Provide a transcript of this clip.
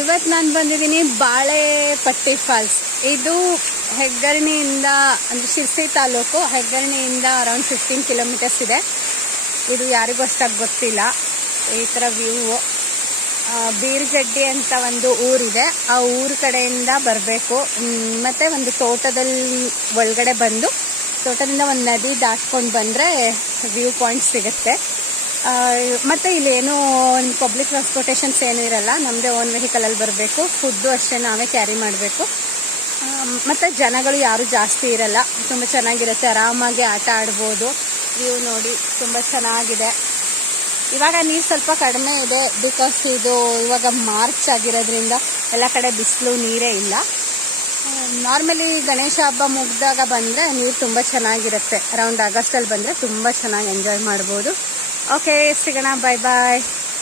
ಇವತ್ತು ನಾನು ಬಂದಿದ್ದೀನಿ ಬಾಳೆಪಟ್ಟಿ ಫಾಲ್ಸ್. ಇದು ಹೆಗ್ಗರ್ಣಿಯಿಂದ ಅಂದರೆ ಶಿರ್ಸಿ ತಾಲೂಕು, ಹೆಗ್ಗರ್ಣಿಯಿಂದ ಅರೌಂಡ್ 15 ಕಿಲೋಮೀಟರ್ಸ್ ಇದೆ. ಇದು ಯಾರಿಗೂ ಅಷ್ಟಾಗಿ ಗೊತ್ತಿಲ್ಲ. ಈ ಥರ ವ್ಯೂ. ಬೀರ್ಗಡ್ಡಿ ಅಂತ ಒಂದು ಊರಿದೆ, ಆ ಊರ ಕಡೆಯಿಂದ ಬರಬೇಕು. ಮತ್ತು ಒಂದು ತೋಟದಲ್ಲಿ ಒಳಗಡೆ ಬಂದು ತೋಟದಿಂದ ಒಂದು ನದಿ ದಾಟ್ಕೊಂಡು ಬಂದರೆ ವ್ಯೂ ಪಾಯಿಂಟ್ ಸಿಗುತ್ತೆ. ಮತ್ತು ಇಲ್ಲೇನು ಪಬ್ಲಿಕ್ ಟ್ರಾನ್ಸ್ಪೋರ್ಟೇಷನ್ಸ್ ಏನೂ ಇರಲ್ಲ, ನಮ್ಮದೇ ಓನ್ ವೆಹಿಕಲಲ್ಲಿ ಬರಬೇಕು. ಫುಡ್ಡು ಅಷ್ಟೇ ನಾವೇ ಕ್ಯಾರಿ ಮಾಡಬೇಕು. ಮತ್ತು ಜನಗಳು ಯಾರೂ ಜಾಸ್ತಿ ಇರಲ್ಲ, ತುಂಬ ಚೆನ್ನಾಗಿರುತ್ತೆ, ಆರಾಮಾಗಿ ಆಟ ಆಡ್ಬೋದು. ವ್ಯೂ ನೋಡಿ ತುಂಬ ಚೆನ್ನಾಗಿದೆ. ಇವಾಗ ನೀರು ಸ್ವಲ್ಪ ಕಡಿಮೆ ಇದೆ, ಬಿಕಾಸ್ ಇದು ಇವಾಗ ಮಾರ್ಚ್ ಆಗಿರೋದ್ರಿಂದ ಎಲ್ಲ ಕಡೆ ಬಿಸಿಲು, ನೀರೇ ಇಲ್ಲ. ನಾರ್ಮಲಿ ಗಣೇಶ ಹಬ್ಬ ಮುಗಿದಾಗ ಬಂದರೆ ನೀರು ತುಂಬ ಚೆನ್ನಾಗಿರುತ್ತೆ. ಅರೌಂಡ್ ಆಗಸ್ಟಲ್ಲಿ ಬಂದರೆ ತುಂಬ ಚೆನ್ನಾಗಿ ಎಂಜಾಯ್ ಮಾಡ್ಬೋದು. ಓಕೆ, ಸಿಗೋಣ, ಬಾಯ್ ಬಾಯ್.